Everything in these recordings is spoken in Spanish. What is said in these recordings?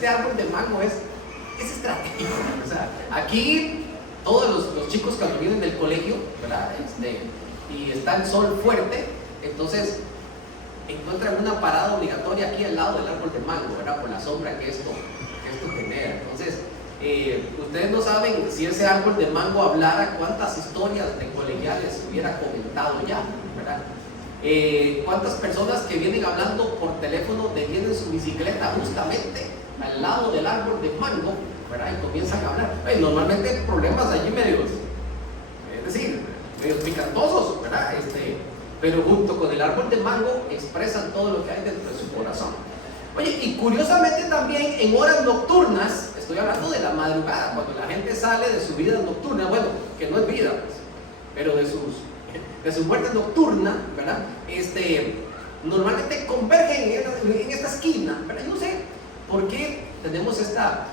este árbol de mango es estratégico. O sea, aquí todos los chicos cuando vienen del colegio, ¿verdad? Y está el sol fuerte, entonces encuentran una parada obligatoria aquí al lado del árbol de mango, ¿verdad? Por la sombra que esto genera. Entonces, ustedes no saben si ese árbol de mango hablara, cuántas historias de colegiales hubiera comentado ya, ¿verdad? Cuántas personas que vienen hablando por teléfono detienen su bicicleta justamente al lado del árbol de mango, ¿verdad? Y comienzan a hablar. Normalmente problemas allí medios, es decir, medios picantosos, ¿verdad? Pero junto con el árbol de mango expresan todo lo que hay dentro de su corazón. Oye, y curiosamente también en horas nocturnas, estoy hablando de la madrugada, cuando la gente sale de su vida nocturna, bueno, que no es vida, pues, pero de su muerte nocturna, ¿verdad? Normalmente convergen en esta esquina, ¿verdad? Yo no sé por qué tenemos esta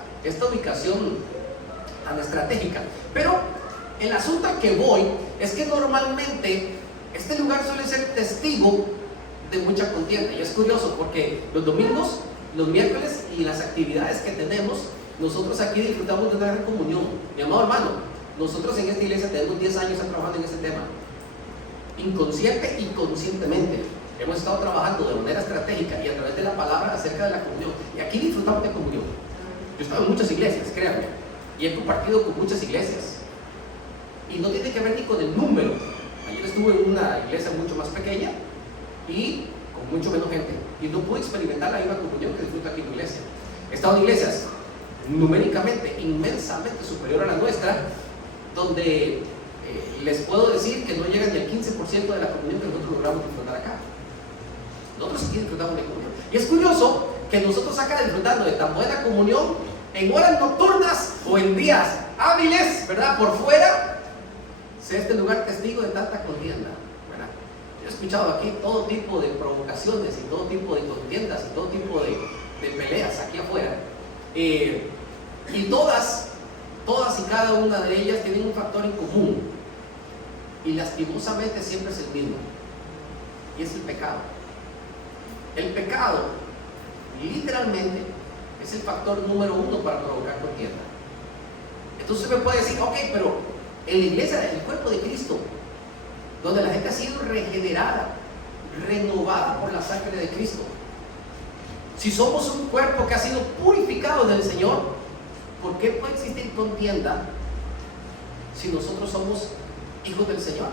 ubicación tan estratégica, pero el asunto al que voy es que normalmente este lugar suele ser testigo de mucha contienda. Y es curioso porque los domingos, los miércoles y las actividades que tenemos, nosotros aquí disfrutamos de una gran comunión. Mi amado hermano, nosotros en esta iglesia tenemos 10 años trabajando en este tema, inconsciente y conscientemente. Hemos estado trabajando de manera estratégica y a través de la palabra acerca de la comunión. Y aquí disfrutamos de comunión. Yo he estado en muchas iglesias, créanme, y he compartido con muchas iglesias. Y no tiene que ver ni con el número. Ayer estuve en una iglesia mucho más pequeña y con mucho menos gente, y no pude experimentar la misma comunión que disfruto aquí en la iglesia. He estado en iglesias numéricamente inmensamente superior a la nuestra, donde les puedo decir que no llegan ni al 15% de la comunión que nosotros logramos disfrutar acá. Nosotros aquí disfrutamos de comunión. Y es curioso que nosotros acá disfrutando de tan buena comunión en horas nocturnas o en días hábiles, ¿verdad? Por fuera, sea este lugar testigo de tanta contienda, ¿verdad? Yo he escuchado aquí todo tipo de provocaciones y todo tipo de contiendas y todo tipo de peleas aquí afuera, y todas y cada una de ellas tienen un factor en común, y lastimosamente siempre es el mismo, y es el pecado. El pecado literalmente es el factor número 1 para provocar contienda. Entonces me puede decir, ok, pero en la iglesia, en el cuerpo de Cristo, donde la gente ha sido regenerada, renovada por la sangre de Cristo, si somos un cuerpo que ha sido purificado del Señor, ¿por qué puede existir contienda si nosotros somos hijos del Señor?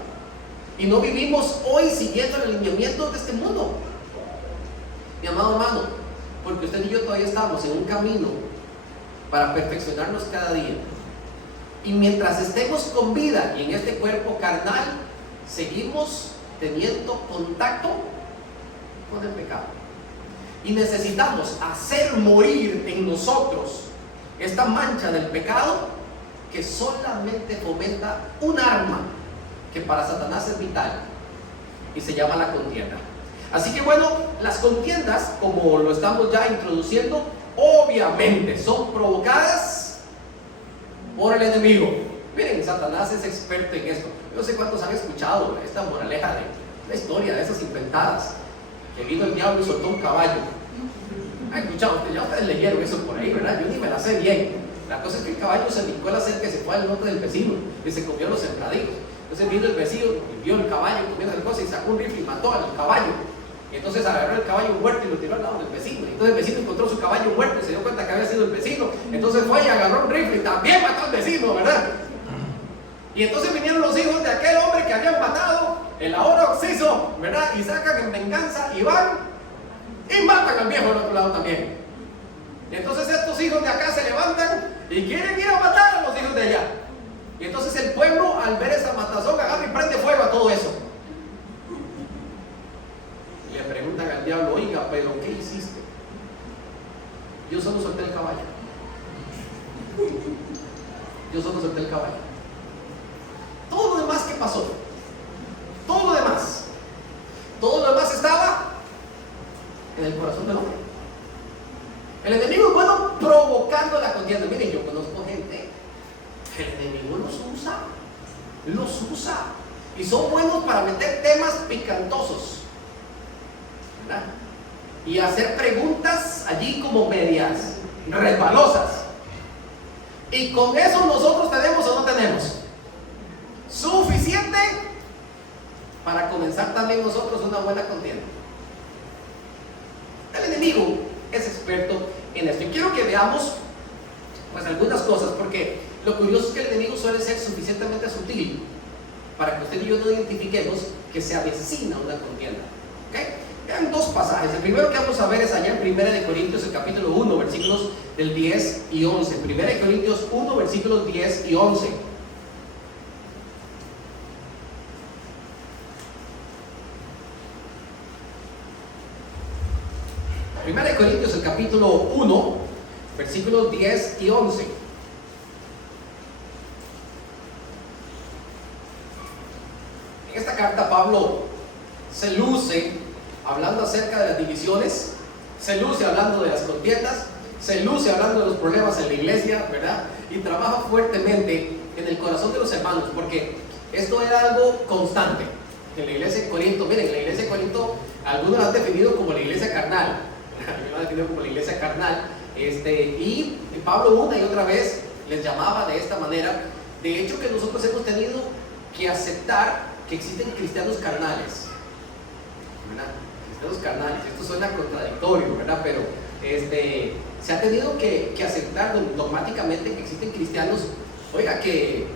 Y no vivimos hoy siguiendo el alineamiento de este mundo. Mi amado hermano, porque usted y yo todavía estamos en un camino para perfeccionarnos cada día. Y mientras estemos con vida y en este cuerpo carnal, seguimos teniendo contacto con el pecado. Y necesitamos hacer morir en nosotros esta mancha del pecado que solamente fomenta un arma que para Satanás es vital y se llama la contienda. Así que bueno, las contiendas, como lo estamos ya introduciendo, obviamente son provocadas por el enemigo. Miren, Satanás es experto en esto. Yo no sé cuántos han escuchado esta moraleja de la historia de esas inventadas, que vino el diablo y soltó un caballo. ¿Han escuchado? Ya ustedes leyeron eso por ahí, ¿verdad? Yo ni me la sé bien. La cosa es que el caballo se brincó la cerca y se fue al norte del vecino y se comió los sembradíos. Entonces vino el vecino y vio el caballo comiendo la cosa y sacó un rifle y mató al caballo. Y entonces agarró el caballo muerto y lo tiró al lado del vecino. Entonces el vecino encontró su caballo muerto y se dio cuenta que había sido el vecino. Entonces fue y agarró un rifle y también mató al vecino, ¿verdad? Y entonces vinieron los hijos de aquel hombre que habían matado, el ahora occiso, ¿verdad? Y sacan en venganza y van y matan al viejo del otro lado también. Y entonces estos hijos de acá se levantan y quieren ir a matar a los hijos de allá. Y entonces el pueblo, al ver esa matazón, agarra y prende fuego a todo eso. Y le preguntan al diablo, oiga, pero ¿qué hiciste? Yo solo solté el caballo. Yo solo solté el caballo. Todo lo demás, ¿qué pasó? Todo lo demás estaba en el corazón del hombre. El enemigo es bueno provocando la contienda. Miren, yo conozco gente que el enemigo los usa y son buenos para meter temas picantosos, ¿verdad? Y hacer preguntas allí como medias resbalosas. Y con eso nosotros tenemos o no tenemos suficiente para comenzar también nosotros una buena contienda. El enemigo es experto en esto. Y quiero que veamos pues algunas cosas, porque lo curioso es que el enemigo suele ser suficientemente sutil para que usted y yo no identifiquemos que se avecina una contienda. ¿Okay? Vean dos pasajes. El primero que vamos a ver es allá en 1 Corintios, el capítulo 1, versículos del 10 y 11. 1 Corintios 1, versículos 10 y 11. Primera de Corintios, el capítulo 1, versículos 10 y 11. En esta carta Pablo se luce hablando acerca de las divisiones, se luce hablando de las contiendas, se luce hablando de los problemas en la iglesia, ¿verdad? Y trabaja fuertemente en el corazón de los hermanos, porque esto era algo constante en la iglesia de Corinto. Miren, la iglesia de Corinto, algunos la han definido como la iglesia carnal, lo han definido como la iglesia carnal, y Pablo una y otra vez les llamaba de esta manera. De hecho, que nosotros hemos tenido que aceptar que existen cristianos carnales, ¿verdad? Cristianos carnales, esto suena contradictorio, ¿verdad? Pero se ha tenido que aceptar dogmáticamente que existen cristianos, oiga, que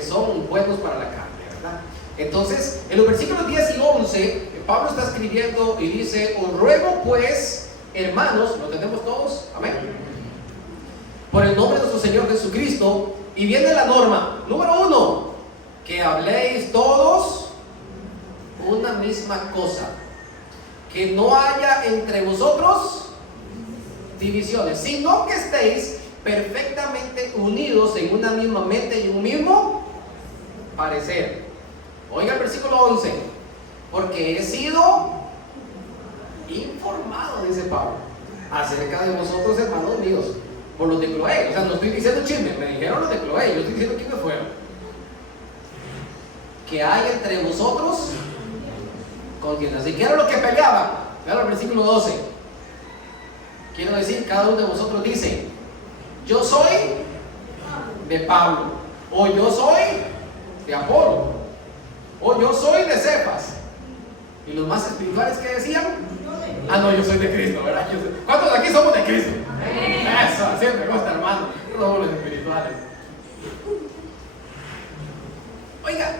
son buenos para la carne, ¿verdad? Entonces, en los versículos 10 y 11, Pablo está escribiendo y dice: os ruego pues, hermanos, ¿lo entendemos todos? Amén. Por el nombre de nuestro Señor Jesucristo, y viene la norma, número 1, que habléis todos una misma cosa, que no haya entre vosotros divisiones, sino que estéis perfectamente unidos en una misma mente y un mismo parecer. Oiga el versículo 11, porque he sido informado, dice Pablo, acerca de vosotros, hermanos míos, por los de Cloé. O sea, no estoy diciendo chisme, me dijeron los de Cloé, yo estoy diciendo quiénes fueron. Que hay entre vosotros contiendas. ¿Y qué era lo que peleaban? Vean el versículo 12. Quiero decir, cada uno de vosotros dice: yo soy de Pablo, o yo soy de Apolo, o yo soy de Cefas. Y los más espirituales, ¿qué decían? Ah, no, yo soy de Cristo, ¿verdad? ¿Cuántos de aquí somos de Cristo? Eso, así me gusta, hermano. Somos los espirituales. Oiga,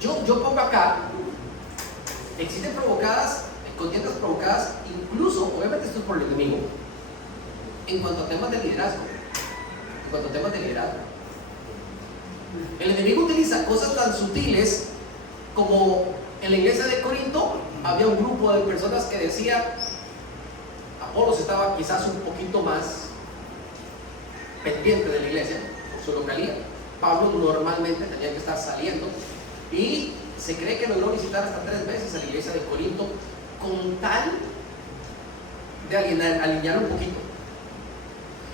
yo pongo acá, existen contiendas provocadas, incluso, obviamente esto es por el enemigo, en cuanto a temas de liderazgo. El enemigo utiliza cosas tan sutiles como en la iglesia de Corinto había un grupo de personas que decían, Apolos estaba quizás un poquito más pendiente de la iglesia, por su localía. Pablo normalmente tenía que estar saliendo, y se cree que logró visitar hasta 3 veces a la iglesia de Corinto con tal de alinear un poquito.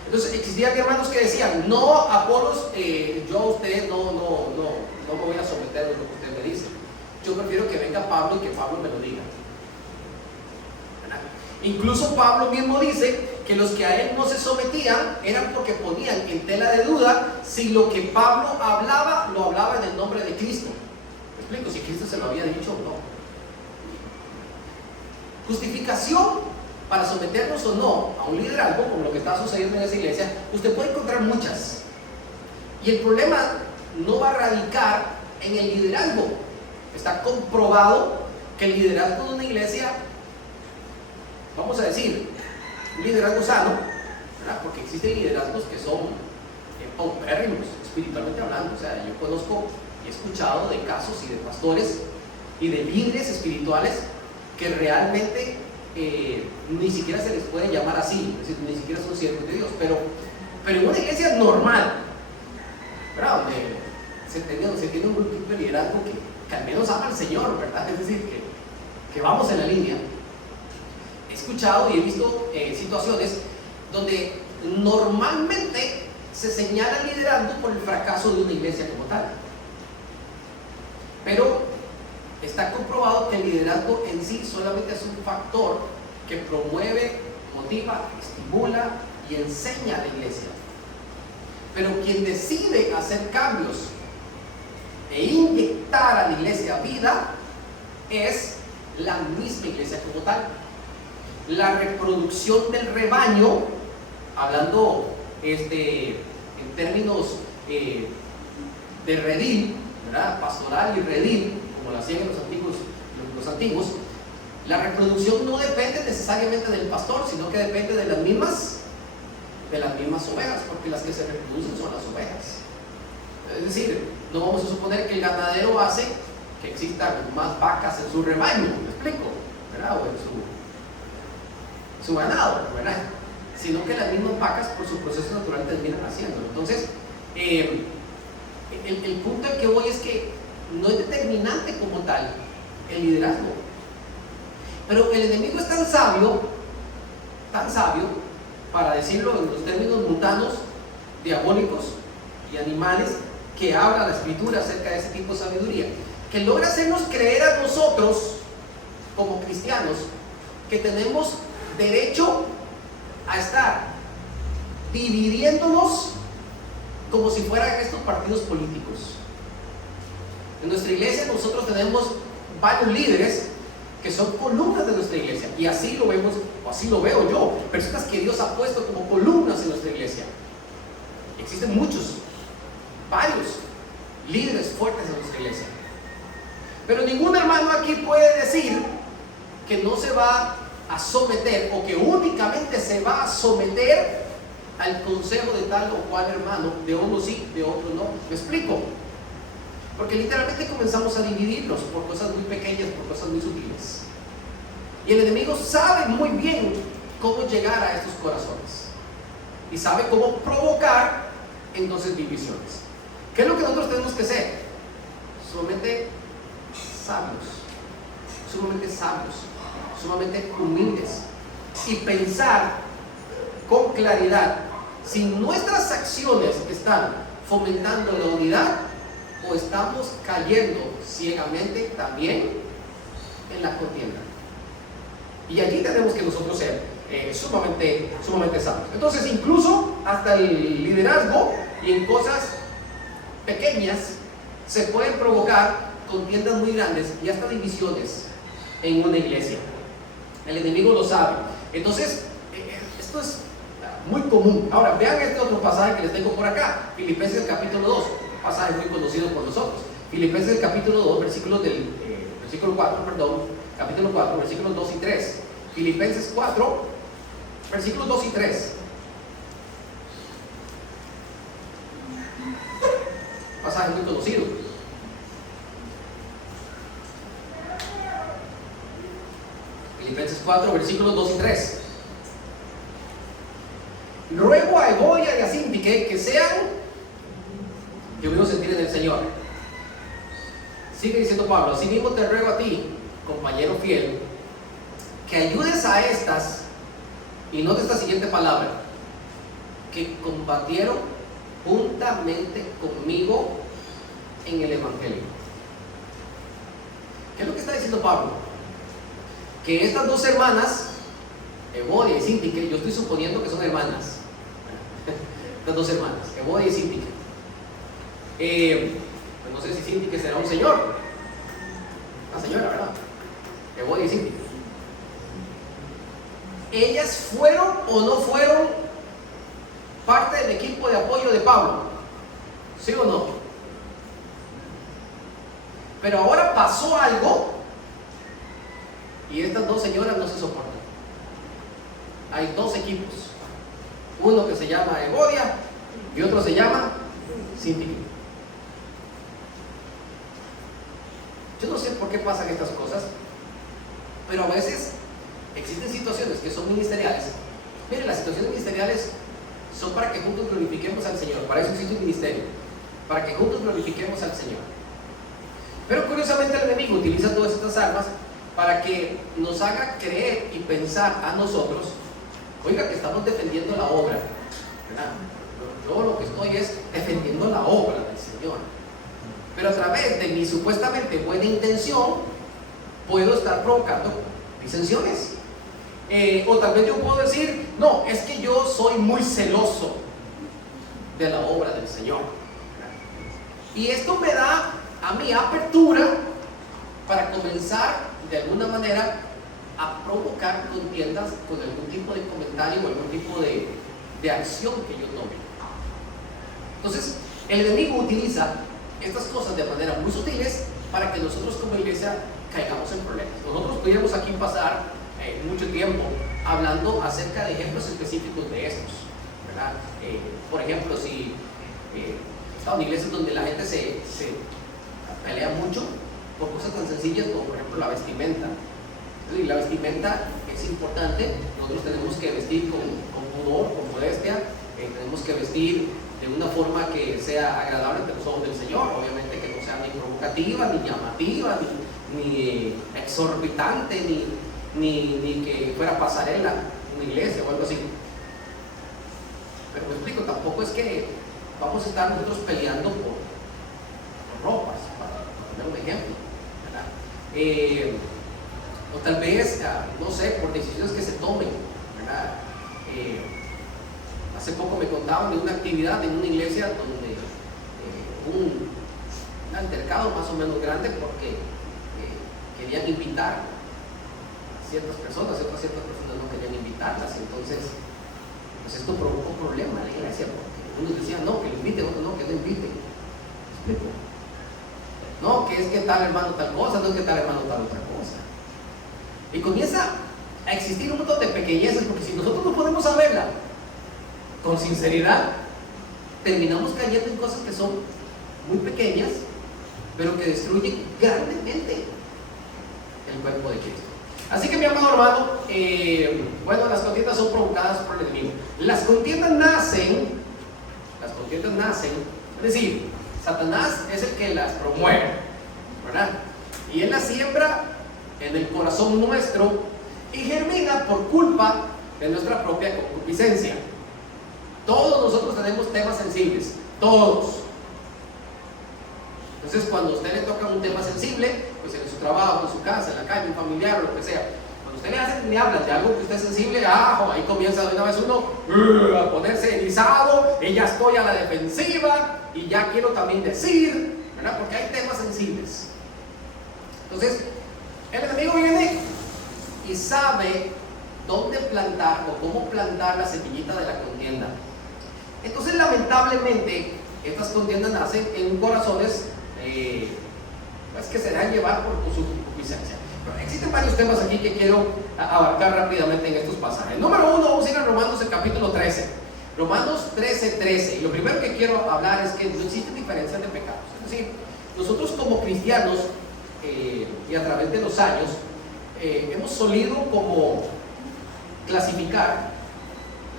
Entonces existían hermanos que decían: no, Apolos, yo a usted no me voy a someter a lo que usted me dice, yo prefiero que venga Pablo y que Pablo me lo diga. ¿Verdad? Incluso Pablo mismo dice que los que a él no se sometían eran porque ponían en tela de duda si lo que Pablo hablaba, lo hablaba en el nombre de Cristo. ¿Me explico? Si Cristo se lo había dicho o no. Justificación para someternos o no a un liderazgo, como lo que está sucediendo en esa iglesia, usted puede encontrar muchas. Y el problema no va a radicar en el liderazgo. Está comprobado que el liderazgo de una iglesia, vamos a decir, un liderazgo sano, ¿verdad? Porque existen liderazgos que son paupérrimos, espiritualmente hablando. O sea, yo conozco y he escuchado de casos y de pastores y de líderes espirituales que realmente ni siquiera se les puede llamar así, es decir, ni siquiera son siervos de Dios, pero en una iglesia normal, ¿verdad? Donde se tiene un grupo de liderazgo que al menos ama al Señor, ¿verdad? Es decir, que vamos en la línea. He escuchado y he visto situaciones donde normalmente se señala el liderazgo por el fracaso de una iglesia como tal, pero está comprobado que el liderazgo en sí solamente es un factor que promueve motiva, estimula y enseña a la iglesia. Pero quien decide hacer cambios e inyectar a la iglesia vida es la misma iglesia como tal. La reproducción del rebaño, hablando en términos de redil, ¿verdad? Pastoral y redil, como lo hacían los antiguos, la reproducción no depende necesariamente del pastor, sino que depende de las mismas ovejas, porque las que se reproducen son las ovejas. Es decir, no vamos a suponer que el ganadero hace que existan más vacas en su rebaño, ¿me explico? ¿Verdad? O en su ganado, ¿verdad? Sino que las mismas vacas por su proceso natural terminan haciéndolo. Entonces, el punto al que voy es que no es determinante como tal el liderazgo, pero el enemigo es tan sabio, para decirlo en los términos mundanos, diabólicos y animales, que habla la escritura acerca de ese tipo de sabiduría, que logra hacernos creer a nosotros como cristianos que tenemos derecho a estar dividiéndonos como si fueran estos partidos políticos. En nuestra iglesia nosotros tenemos varios líderes que son columnas de nuestra iglesia, y así lo vemos, o así lo veo yo, personas que Dios ha puesto como columnas en nuestra iglesia. Existen varios líderes fuertes en nuestra iglesia, pero ningún hermano aquí puede decir que no se va a someter, o que únicamente se va a someter al consejo de tal o cual hermano, de uno sí, de otro no. ¿Me explico? Porque literalmente comenzamos a dividirlos por cosas muy pequeñas, por cosas muy sutiles. Y el enemigo sabe muy bien cómo llegar a estos corazones, y sabe cómo provocar entonces divisiones. ¿Qué es lo que nosotros tenemos que ser? Sumamente sabios, sumamente humildes, y pensar con claridad si nuestras acciones están fomentando la unidad o estamos cayendo ciegamente también en la contienda. Y allí tenemos que nosotros ser sumamente sabios. Entonces, incluso hasta el liderazgo y en cosas pequeñas se pueden provocar contiendas muy grandes y hasta divisiones en una iglesia. El enemigo lo sabe. Entonces, esto es muy común. Ahora, vean este otro pasaje que les tengo por acá, Filipenses capítulo 2, un pasaje muy conocido por nosotros. Filipenses capítulo 2, versículo 4, capítulo 4, versículos 2 y 3. Filipenses 4, versículos 2 y 3. Pasaje muy conocido. Filipenses 4, versículos 2 y 3. Ruego a Evodia y a Síntique que sean sentir en el Señor. Sigue diciendo Pablo: así mismo te ruego a ti, compañero fiel, que ayudes a estas, y note esta siguiente palabra, que combatieron juntamente conmigo en el Evangelio. ¿Qué es lo que está diciendo Pablo? Que estas dos hermanas, Evodia y Síntique, yo estoy suponiendo que son hermanas, estas dos hermanas, Evodia y Síntique. Pues no sé si Síntique será un señor, una señora, ¿verdad? Evodia y Síntique. ¿Ellas fueron o no fueron parte del equipo de apoyo de Pablo? ¿Sí o no? Pero ahora pasó algo y estas dos señoras no se soportan. Hay dos equipos, uno que se llama Evodia y otro se llama Síntique. Yo no sé por qué pasan estas cosas, pero a veces existen situaciones que son ministeriales. Miren, las situaciones ministeriales son para que juntos glorifiquemos al Señor. Para eso existe un ministerio, para que juntos glorifiquemos al Señor. Pero curiosamente el enemigo utiliza todas estas armas para que nos haga creer y pensar a nosotros, oiga, que estamos defendiendo la obra, ¿verdad? Yo lo que estoy es defendiendo la obra del Señor, pero a través de mi supuestamente buena intención puedo estar provocando disensiones. O tal vez yo puedo decir, no, es que yo soy muy celoso de la obra del Señor. Y esto me da a mí apertura para comenzar de alguna manera a provocar contiendas con algún tipo de comentario o algún tipo de acción que yo tome. Entonces, el enemigo utiliza estas cosas de manera muy sutiles para que nosotros como iglesia caigamos en problemas. Nosotros pudiéramos aquí pasar mucho tiempo hablando acerca de ejemplos específicos de estos, ¿verdad? Por ejemplo, si en iglesias donde la gente se pelea mucho por cosas tan sencillas como por ejemplo la vestimenta. Y la vestimenta es importante, nosotros tenemos que vestir con pudor, con modestia, tenemos que vestir de una forma que sea agradable ante los ojos del Señor, obviamente que no sea ni provocativa, ni llamativa, ni exorbitante, ni que fuera pasarela en una iglesia o algo así. Pero me explico, tampoco es que vamos a estar nosotros peleando por ropas, para poner un ejemplo, ¿verdad? O tal vez, no sé, por decisiones que se tomen, ¿verdad? Hace poco me contaban de una actividad en una iglesia donde un altercado más o menos grande porque querían invitar a ciertas personas, otras ciertas personas no querían invitarlas. Entonces, pues esto provocó problemas en la iglesia porque unos decían no, que lo invite, otros no, que no invite. ¿Explico? No, que es que tal hermano tal cosa, no es que tal hermano tal otra cosa. Y comienza a existir un montón de pequeñeces, porque si nosotros no podemos saberla con sinceridad, terminamos cayendo en cosas que son muy pequeñas, pero que destruyen grandemente el cuerpo de Cristo. Así que mi amado hermano, bueno, las contiendas son provocadas por el enemigo. Las contiendas nacen, es decir, Satanás es el que las promueve, ¿verdad? Y él las siembra en el corazón nuestro y germina por culpa de nuestra propia concupiscencia. Todos nosotros tenemos temas sensibles, todos. Entonces, cuando a usted le toca un tema sensible, pues en su trabajo, en su casa, en la calle, un familiar, lo que sea, cuando usted le habla de algo que usted es sensible, ahí comienza de una vez uno a ponerse erizado, y ya estoy a la defensiva, y ya quiero también decir, ¿verdad? Porque hay temas sensibles. Entonces, el enemigo viene y sabe dónde plantar o cómo plantar la semillita de la contienda. Entonces, lamentablemente, estas contiendas nacen en corazones pues que se dejan llevar por su concupiscencia. Pero existen varios temas aquí que quiero abarcar rápidamente en estos pasajes. Número 1, vamos a ir a Romanos, el capítulo 13. Romanos 13. Y lo primero que quiero hablar es que no existen diferencias de pecados. Es decir, nosotros como cristianos y a través de los años hemos solido como clasificar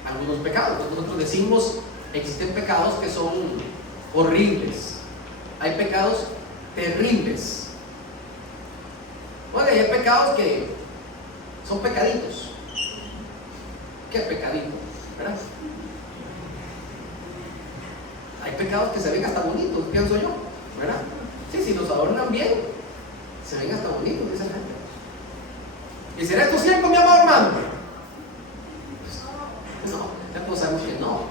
algunos pecados. Nosotros decimos, existen pecados que son horribles, hay pecados terribles. Bueno, hay pecados que son pecaditos. ¿Qué pecadito? ¿Verdad? Hay pecados que se ven hasta bonitos, pienso yo, ¿verdad? Sí, si los adornan bien, se ven hasta bonitos, dice la gente. ¿Y será esto cierto, mi amado hermano? Pues no, ya sabemos que no.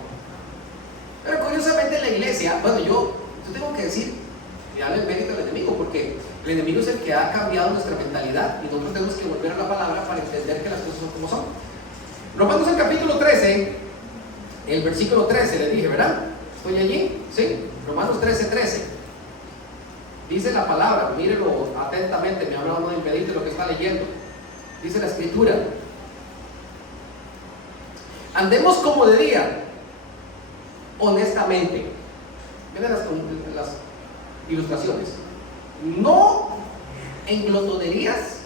Pero curiosamente en la iglesia, bueno, yo tengo que decir y darle el mérito al enemigo, porque el enemigo es el que ha cambiado nuestra mentalidad y nosotros tenemos que volver a la palabra para entender que las cosas son como son. Romanos el capítulo 13, el versículo 13, le dije, ¿verdad? ¿Estoy allí? ¿Sí? Romanos 13. Dice la palabra, mírelo atentamente, mi amado, no impedite lo que está leyendo. Dice la escritura: andemos como de día, honestamente. Miren las ilustraciones. No en glotonerías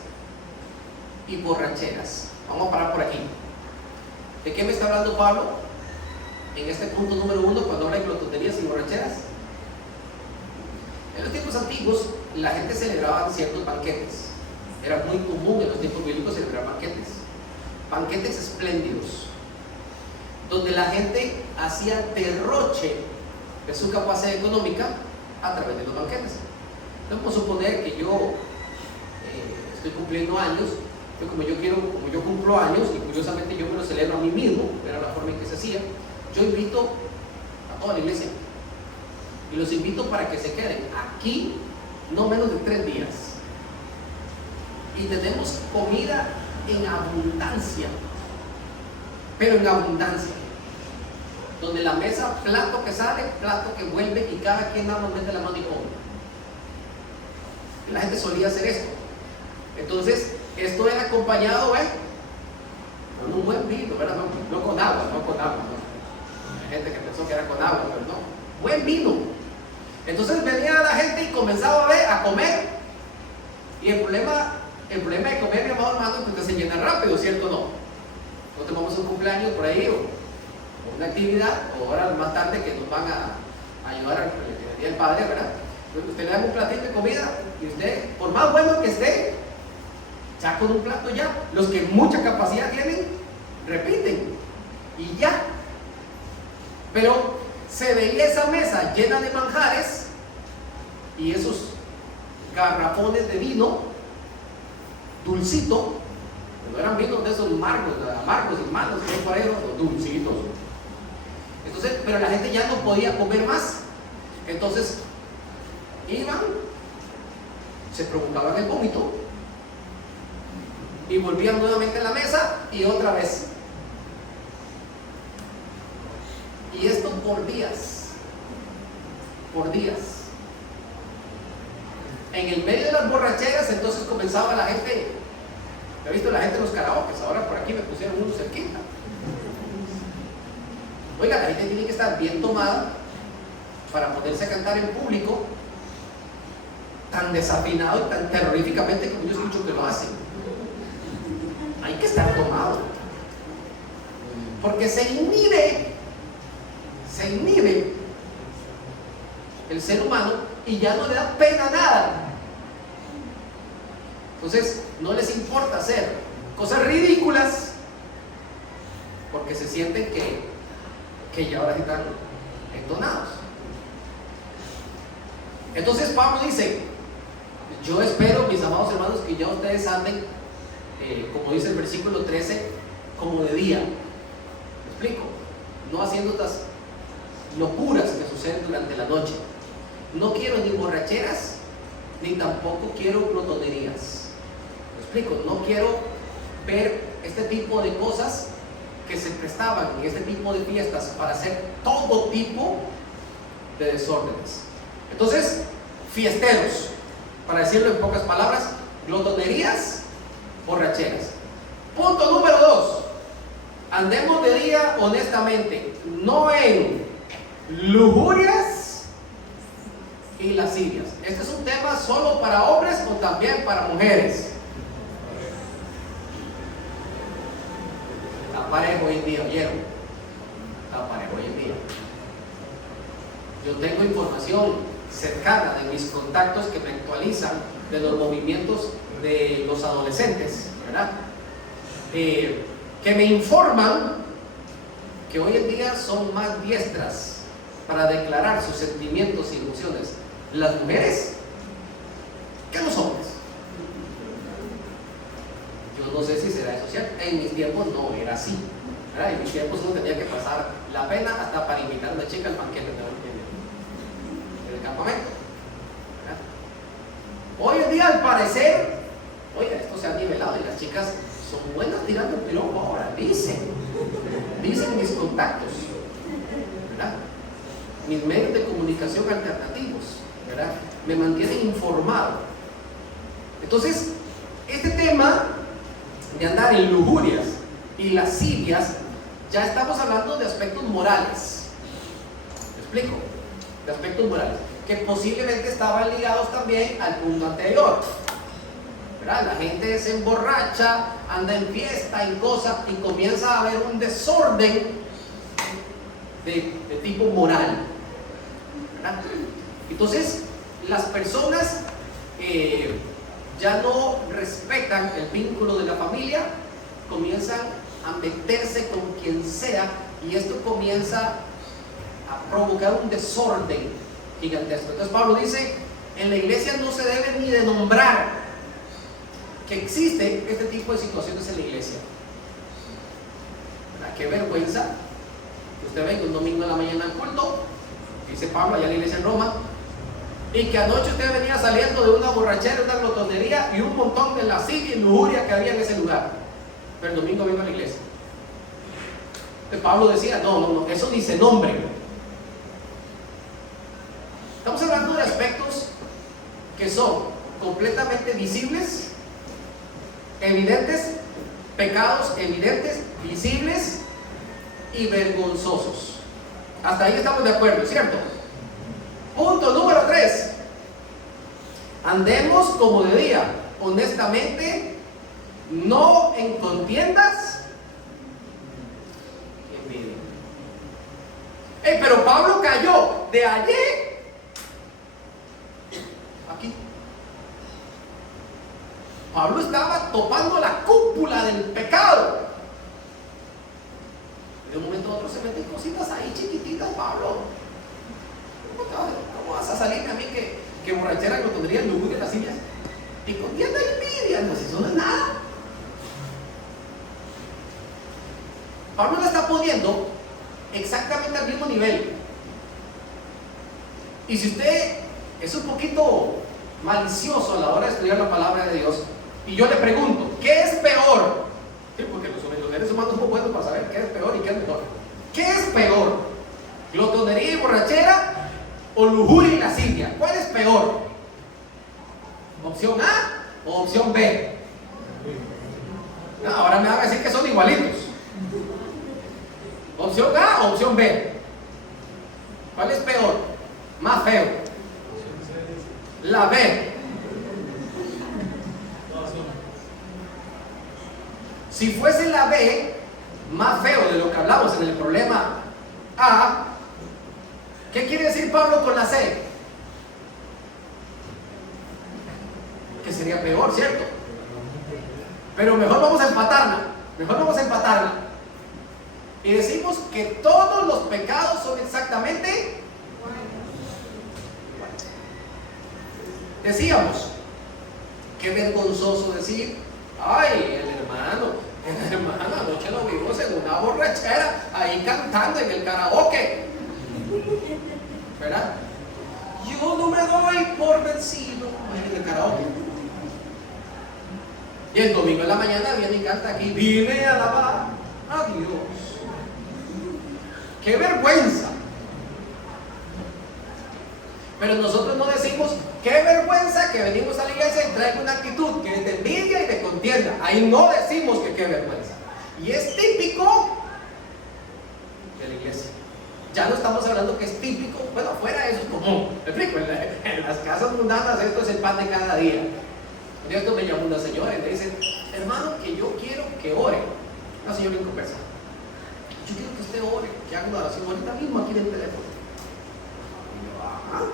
y borracheras. Vamos a parar por aquí. ¿De qué me está hablando Pablo? En este punto número 1, cuando habla de glotonerías y borracheras. En los tiempos antiguos, la gente celebraba ciertos banquetes. Era muy común en los tiempos bíblicos celebrar banquetes. Banquetes espléndidos, donde la gente hacía derroche de su capacidad económica a través de los banquetes. Vamos a suponer que yo estoy cumpliendo años como yo cumplo años, y curiosamente yo me lo celebro a mí mismo, era la forma en que se hacía, yo invito a toda la iglesia y los invito para que se queden aquí no menos de 3 días, y tenemos comida en abundancia, pero en abundancia, donde la mesa, plato que sale, plato que vuelve, y cada quien normalmente la mano y come. La gente solía hacer esto. Entonces esto era acompañado con un buen vino, ¿verdad? No con agua, no. Hay gente que pensó que era con agua, pero no, buen vino. Entonces venía la gente y comenzaba a comer, y el problema de comer, mi amado hermano, es que se llena rápido, ¿cierto o no? No tomamos un cumpleaños por ahí, o una actividad, o ahora más tarde que nos van a ayudar al Día del Padre, ¿verdad? Usted le da un platito de comida, y usted, por más bueno que esté, ya con un plato ya, los que mucha capacidad tienen, repiten, y ya. Pero se veía esa mesa llena de manjares, y esos garrafones de vino, dulcito, no eran vinos de esos amargos y malos, que por ahí, los dulcitos. Entonces, pero la gente ya no podía comer más. Entonces, iban, se provocaban el vómito, y volvían nuevamente a la mesa, y otra vez. Y esto por días. En el medio de las borracheras, entonces comenzaba la gente. He visto la gente en los karaokes, ahora por aquí me pusieron uno cerquita. Oiga, la gente tiene que estar bien tomada para poderse cantar en público, tan desafinado y tan terroríficamente como yo escucho que lo hacen. Hay que estar tomado, porque se inhibe el ser humano, y ya no le da pena nada. Entonces no les importa hacer cosas ridículas, porque se sienten que ya ahora están entonados. Entonces Pablo dice: yo espero, mis amados hermanos, que ya ustedes anden, como dice el versículo 13, como de día. ¿Me explico? No haciendo estas locuras que suceden durante la noche. No quiero ni borracheras, ni tampoco quiero glotonerías. ¿Me explico? No quiero ver este tipo de cosas que se prestaban en este tipo de fiestas para hacer todo tipo de desórdenes. Entonces, fiesteros, para decirlo en pocas palabras, glotonerías, borracheras. Punto número 2: andemos de día honestamente, no en lujurias y lascivias. Este es un tema solo para hombres o también para mujeres. Está parejo hoy en día, ¿oyeron? Está parejo hoy en día. Yo tengo información cercana de mis contactos que me actualizan de los movimientos de los adolescentes, ¿verdad? Que me informan que hoy en día son más diestras para declarar sus sentimientos y emociones las mujeres que los hombres. Yo no sé si será eso cierto. En mis tiempos no era así, ¿verdad? En mis tiempos uno tenía que pasar la pena hasta para invitar a una chica al banquete en el campamento, ¿verdad? Hoy en día, al parecer, oiga, esto se ha nivelado y las chicas son buenas tirando el piropo ahora, dicen mis contactos, ¿verdad? Mis medios de comunicación alternativos, ¿verdad? Me mantienen informado. Entonces, este tema de andar en lujurias y lascivias, ya estamos hablando de aspectos morales. ¿Me explico? De aspectos morales, que posiblemente estaban ligados también al punto anterior, ¿verdad? La gente se emborracha, anda en fiesta, en cosas, y comienza a haber un desorden de tipo moral, ¿verdad? Entonces, las personas ya no respetan el vínculo de la familia, comienzan a meterse con quien sea, y esto comienza a provocar un desorden gigantesco. Entonces Pablo dice: en la iglesia no se debe ni de nombrar que existe este tipo de situaciones en la iglesia. ¿Verdad? Qué vergüenza que usted venga un domingo en la mañana al culto, dice Pablo allá en la iglesia en Roma, y que anoche usted venía saliendo de una borrachera, una glotonería y un montón de lascivia y lujuria que había en ese lugar, pero el domingo vengo a la iglesia. Entonces Pablo decía, no, eso ni se nombre. Estamos hablando de aspectos que son completamente visibles, evidentes, pecados evidentes, visibles y vergonzosos. Hasta ahí estamos de acuerdo, ¿cierto? Punto número 3. Andemos como de día, honestamente, no en contiendas y envidia. Pero Pablo cayó de allí aquí. Pablo estaba topando la cúpula del pecado. De un momento a otro se meten cositas ahí chiquititas, Pablo. ¿Cómo vas a salirme a mí que borrachera, glotonería, lujuria, lascivias y contienda y envidia? No, si eso no es nada. Pablo la está poniendo exactamente al mismo nivel. Y si usted es un poquito malicioso a la hora de estudiar la palabra de Dios, y yo le pregunto, ¿qué es peor? Sí, porque los seres humanos somos buenos para saber qué es peor y qué es mejor. ¿Qué es peor? ¿Glotonería y borrachera o lujuria y lascivia? ¿Cuál es peor? ¿Opción A o opción B? No, ahora me van a decir que son igualitos. ¿Opción A o opción B? ¿Cuál es peor? Más feo. La B. Si fuese la B, más feo de lo que hablamos en el problema A, ¿qué quiere decir Pablo con la C? Que sería peor, ¿cierto? Pero mejor vamos a empatarla. Y decimos que todos los pecados son exactamente iguales. Decíamos, qué vergonzoso decir, ay, el hermano anoche lo vimos en una borrachera, ahí cantando en el karaoke, ¿verdad? Yo no me doy por vencido en el karaoke. Y el domingo en la mañana viene y canta aquí, vine a alabar a Dios. ¡Qué vergüenza! Pero nosotros no decimos, qué vergüenza que venimos a la iglesia y traigo una actitud que es de envidia y de contienda. Ahí no decimos que qué vergüenza. Y es típico de la iglesia. Ya no estamos hablando que es típico, bueno, afuera eso es común. Me explico, en las casas mundanas esto es el pan de cada día. Un día esto me llamó una señora y me dice, hermano, que yo quiero que ore. Una señora en conversa. Yo quiero que usted ore, que haga una oración ahorita mismo aquí en el teléfono. Y yo, ajá,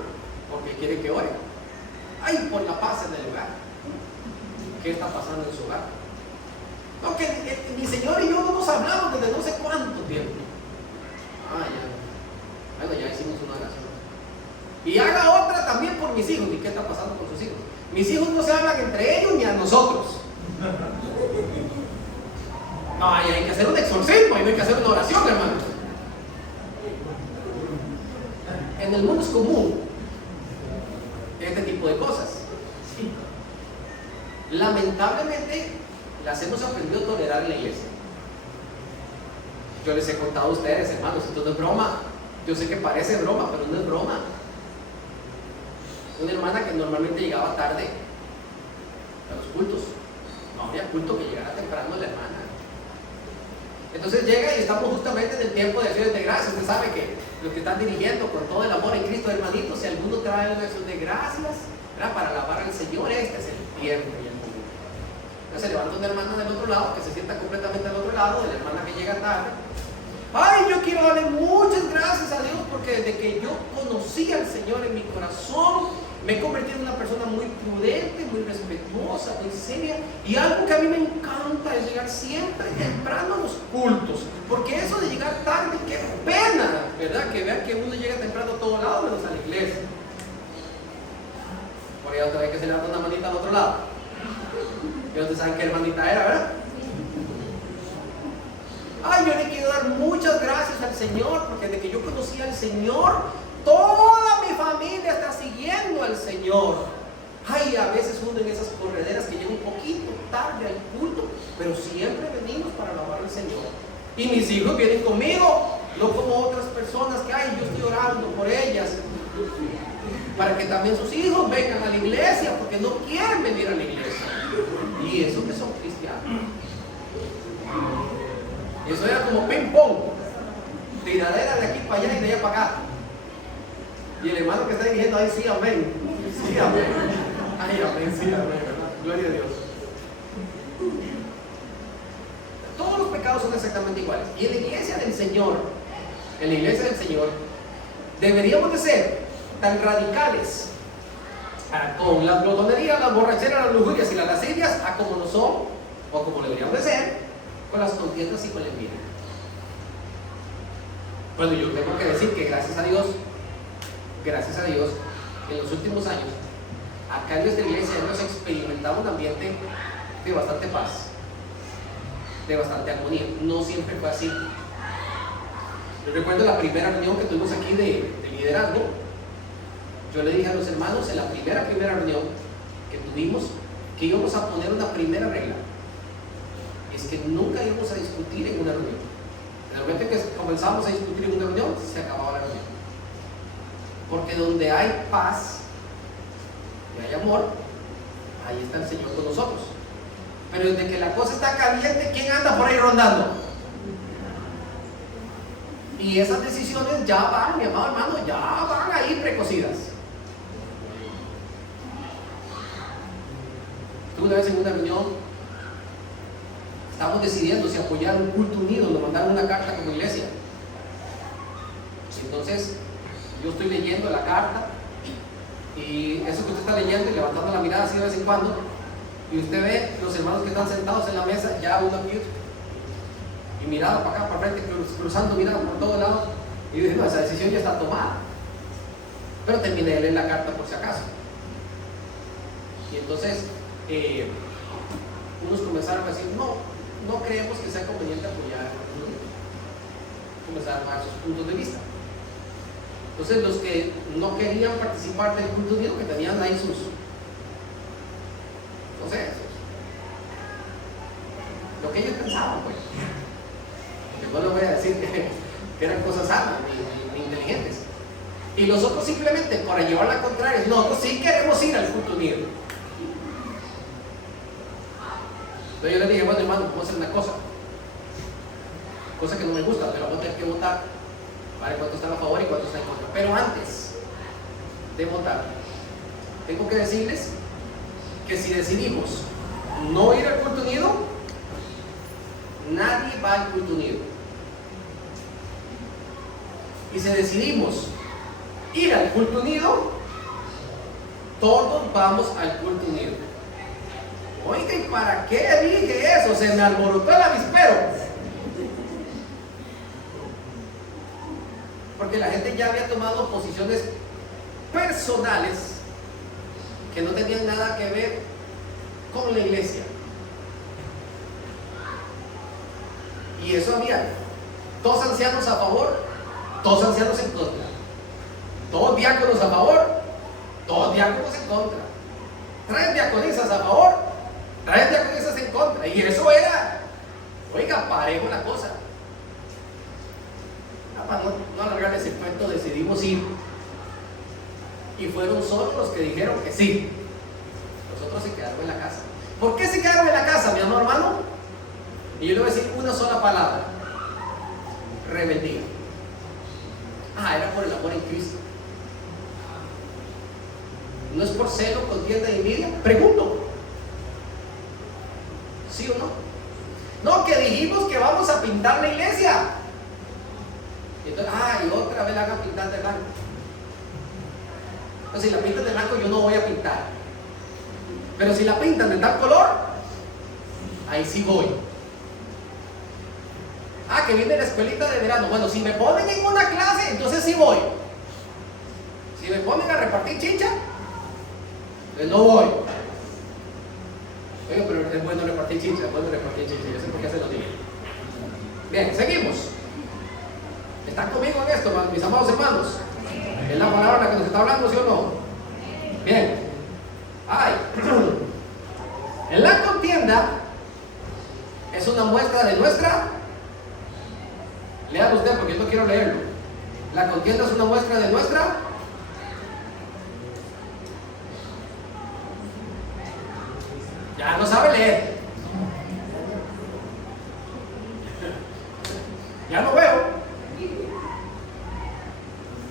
¿por qué quiere que ore? Ay, por la paz en el hogar. ¿Qué está pasando en su hogar? No, que mi señor y yo no nos hablamos desde no sé cuánto tiempo. Ah, ya. Bueno, ya hicimos una oración. Y haga otra también por mis hijos. ¿Y qué está pasando con sus hijos? Mis hijos no se hablan entre ellos ni a nosotros. No, hay que hacer un exorcismo y no hay que hacer una oración, hermanos. En el mundo es común este tipo de cosas. Lamentablemente las hemos aprendido a tolerar en la iglesia. Yo les he contado a ustedes, hermanos, esto no es broma. Yo sé que parece broma, pero no es broma. Una hermana que normalmente llegaba tarde a los cultos. No había culto que llegara temprano la hermana. Entonces llega y estamos justamente en el tiempo de acciones de gracias. Usted sabe que los que están dirigiendo con todo el amor en Cristo, hermanitos, si alguno trae una acción de gracias, ¿verdad?, para alabar al Señor, este es el tiempo y el momento. Entonces se levanta una hermana del otro lado, que se sienta completamente al otro lado de la hermana que llega tarde. Ay, yo quiero darle muchas gracias a Dios porque desde que yo conocí al Señor en mi corazón, me he convertido en una persona muy prudente, muy respetuosa, muy seria. Y algo que a mí me encanta es llegar siempre temprano a los cultos. Porque eso de llegar tarde, qué pena, ¿verdad? Que vean que uno llega temprano a todos lados menos a la iglesia. Por ahí otra vez que se levanta una manita al otro lado. Ya ustedes saben qué hermanita era, ¿verdad? Ay, yo le quiero dar muchas gracias al Señor, porque desde que yo conocí al Señor, toda mi familia está siguiendo al Señor. Ay, a veces uno en esas correderas que llega un poquito tarde al culto, pero siempre venimos para alabar al Señor. Y mis hijos vienen conmigo, no como otras personas que, ay, yo estoy orando por ellas, para que también sus hijos vengan a la iglesia, porque no quieren venir a la iglesia. Y eso que son cristianos. Y eso era como ping pong, tiradera de aquí para allá y de allá para acá. Y el hermano que está dirigiendo ahí, sí, amén. Sí, amén. Ay, amén, sí, amén, ¿verdad? Gloria a Dios. Todos los pecados son exactamente iguales. Y en la iglesia del Señor, deberíamos de ser tan radicales con las glotonerías, las borracheras, las lujurias y las lascivias, a como no son, o como deberíamos de ser, con las contiendas y con la envidia. Bueno, yo tengo que decir que gracias a Dios, en los últimos años, acá en nuestra iglesia hemos experimentado un ambiente de bastante paz, de bastante armonía. No siempre fue así. Yo recuerdo la primera reunión que tuvimos aquí de liderazgo. Yo le dije a los hermanos en la primera reunión que tuvimos que íbamos a poner una primera regla. Es que nunca íbamos a discutir en una reunión. En el momento en que comenzamos a discutir en una reunión, se acababa la reunión. Porque donde hay paz y hay amor, ahí está el Señor con nosotros. Pero desde que la cosa está caliente, ¿quién anda por ahí rondando? Y esas decisiones ya van, mi amado hermano, ya van ahí precocidas. Estuve una vez en una reunión, estábamos decidiendo si apoyar un culto unido, nos mandaron una carta como iglesia. Entonces, yo estoy leyendo la carta, y eso que usted está leyendo y levantando la mirada así de vez en cuando, y usted ve los hermanos que están sentados en la mesa, ya una mute, y mirada para acá, para frente, cruzando mirada por todos lados, y dice, no, esa decisión ya está tomada. Pero terminé de leer la carta por si acaso. Y entonces, unos comenzaron a decir, no creemos que sea conveniente apoyar, comenzaron a dar sus puntos de vista. Entonces los que no querían participar del culto unido, que tenían ahí sus, no sé, lo que ellos pensaban, pues. Yo no les voy a decir que eran cosas sanas ni inteligentes. Y los otros simplemente, para llevar la contraria, nosotros sí queremos ir al culto unido. Entonces yo le dije, bueno hermano, vamos a hacer una cosa que no me gusta, pero vamos a tener que votar para ver cuántos están a favor y cuántos están en contra. Pero antes de votar, tengo que decirles que si decidimos no ir al culto unido, nadie va al culto unido. Y si decidimos ir al culto unido, todos vamos al culto unido. Oiga, ¿y para qué dije eso? Se me alborotó el avispero. Porque la gente ya había tomado posiciones personales que no tenían nada que ver con la iglesia. Y eso había dos ancianos a favor, dos ancianos en contra, dos diáconos a favor, dos diáconos en contra, tres diaconisas a favor, tres diaconisas en contra. Y eso era, oiga, parejo la cosa. Para no alargarles el cuento, decidimos ir. Y fueron solo los que dijeron que sí. Los otros se quedaron en la casa. ¿Por qué se quedaron en la casa, mi amor hermano? Y yo le voy a decir una sola palabra: rebeldía. Era por el amor en Cristo. No es por celo, contienda y envidia. Pregunto, ¿sí o no? No, que dijimos que vamos a pintar la iglesia. Y entonces, y otra vez la hagan pintar de blanco. Entonces, si la pintan de blanco, yo no voy a pintar. Pero si la pintan de tal color, ahí sí voy. Que viene la escuelita de verano. Bueno, si me ponen en una clase, entonces sí voy. Si me ponen a repartir chicha, pues no voy. Oye, pero es bueno repartir chicha, es bueno repartir chicha. Yo sé por qué se lo digo. Bien, seguimos. ¿Están conmigo en esto, mis amados hermanos? ¿Es la palabra la que nos está hablando, sí o no? Bien. Ay. En la contienda es una muestra de nuestra. Léalo usted porque yo no quiero leerlo. La contienda es una muestra de nuestra. Ya no sabe leer. Ya lo veo.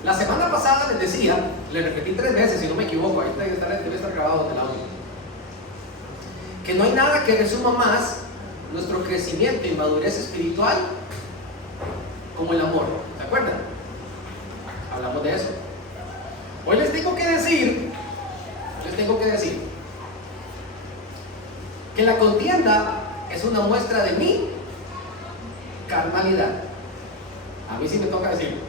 La semana pasada les decía, le repetí 3 veces, si no me equivoco, ahí debe estar grabado en el audio, que no hay nada que resuma más nuestro crecimiento y madurez espiritual como el amor. ¿Se acuerdan? Hablamos de eso. Hoy les tengo que decir que la contienda es una muestra de mi carnalidad. A mí sí me toca decirlo.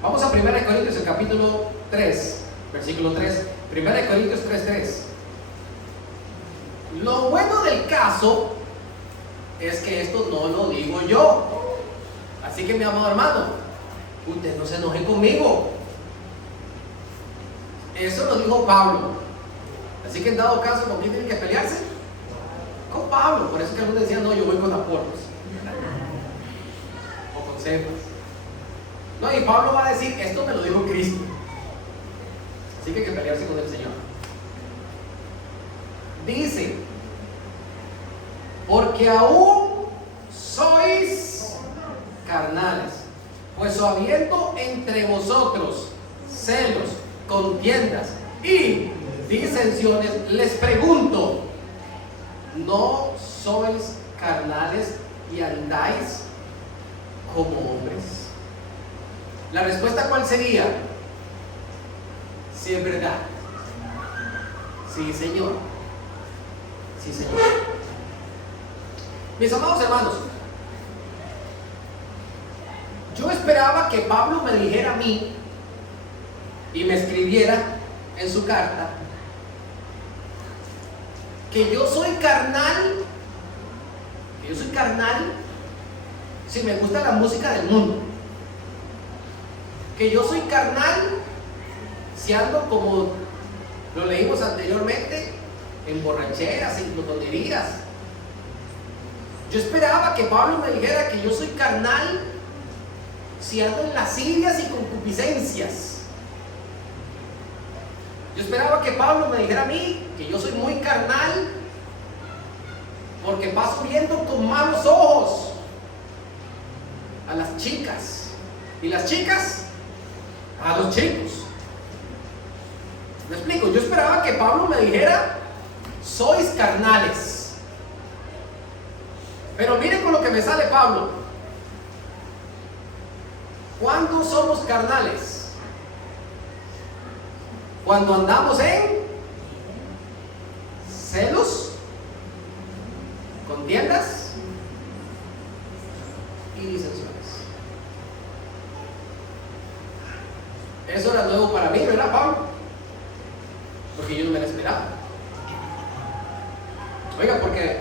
Vamos a 1 Corintios, el capítulo 3, versículo 3. 1 Corintios 3:3. Lo bueno del caso es que esto no lo digo yo. Así que, mi amado hermano, usted no se enoje conmigo. Eso lo dijo Pablo. Así que, en dado caso, ¿con quién tiene que pelearse? Con Pablo. Por eso es que algunos decían, no, yo voy con Apolos o con Cefas. No, y Pablo va a decir, esto me lo dijo Cristo. Así que hay que pelearse con el Señor. Dice, porque aún sois carnales, pues habiendo entre vosotros celos, contiendas y disensiones, les pregunto, ¿no sois carnales y andáis como hombres? La respuesta, ¿cuál sería? Sí, es verdad. Sí, Señor. Sí, Señor. Mis amados hermanos, yo esperaba que Pablo me dijera a mí y me escribiera en su carta que yo soy carnal, si me gusta la música del mundo, que yo soy carnal si ando, como lo leímos anteriormente, en borracheras, en glotonerías. Yo esperaba que Pablo me dijera que yo soy carnal si ando en lascivias y concupiscencias. Yo esperaba que Pablo me dijera a mí que yo soy muy carnal porque paso viendo con malos ojos a las chicas y las chicas a los chicos. ¿Me explico? Yo esperaba que Pablo me dijera, sois carnales. Pero miren con lo que me sale Pablo. ¿Cuándo somos carnales? Cuando andamos en celos, contiendas y disensiones. Eso era nuevo para mí, ¿verdad, Pablo? Porque yo no me lo esperaba. Oiga, porque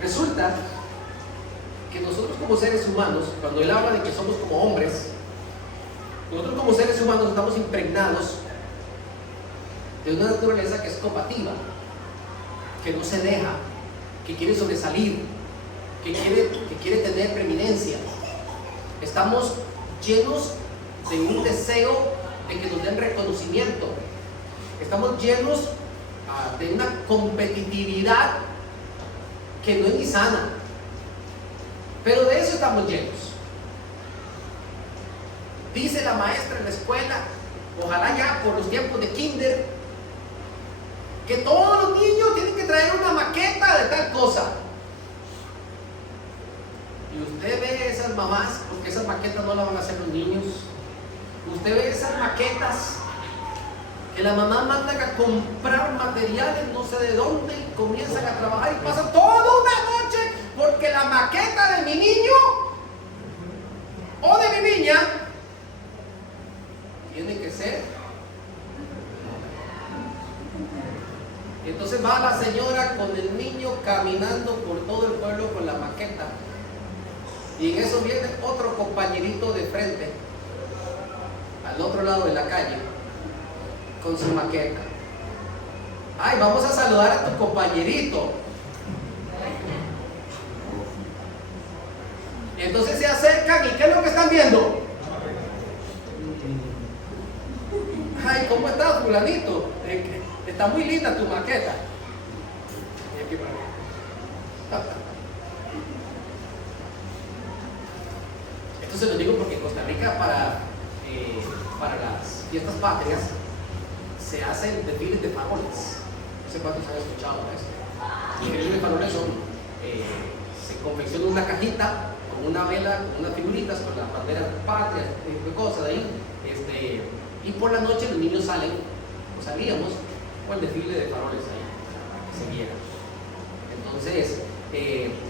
resulta que nosotros como seres humanos, cuando él habla de que somos como hombres, nosotros como seres humanos estamos impregnados de una naturaleza que es combativa, que no se deja, que quiere sobresalir, que quiere tener preeminencia. Estamos llenos de un deseo de que nos den reconocimiento. Estamos llenos de una competitividad que no es ni sana, pero de eso estamos llenos. Dice la maestra en la escuela, ojalá ya por los tiempos de kinder, que todos los niños tienen que traer una maqueta de tal cosa. Y usted ve esas mamás, porque esas maquetas no las van a hacer los niños. Usted ve esas maquetas que la mamá manda a comprar materiales no sé de dónde y comienzan a trabajar y pasan toda una noche porque la maqueta de mi niño o de mi niña tiene que ser. caminando por todo el pueblo con la maqueta. Y en eso viene otro compañerito de frente, al otro lado de la calle, con su maqueta. Ay, vamos a saludar a tu compañerito. Entonces se acercan y ¿qué es lo que están viendo? Ay, ¿cómo estás, fulanito? Está muy linda tu maqueta. Esto se lo digo porque en Costa Rica para las fiestas patrias se hacen desfiles de faroles. No sé cuántos han escuchado eso. Los desfiles de faroles son, se confecciona una cajita con una vela, con unas figuritas, con la bandera patria, de cosas de ahí. Y por la noche los niños salen, o salíamos, con el desfile de faroles ahí, se viera. Entonces,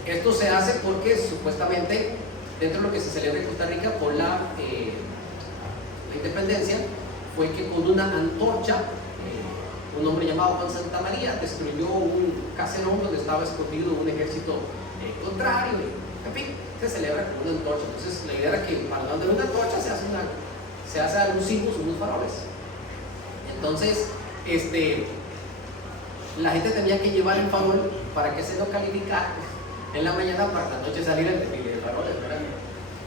esto se hace porque supuestamente, dentro de lo que se celebra en Costa Rica por la independencia, fue que con una antorcha, un hombre llamado Juan Santa María destruyó un caserón donde estaba escondido un ejército contrario. En fin, se celebra con una antorcha. Entonces, la idea era que para darle una antorcha se hace alusivos unos faroles. Entonces, la gente tenía que llevar el farol para que se lo calificara en la mañana para la noche salir al desfile de faroles, ¿verdad?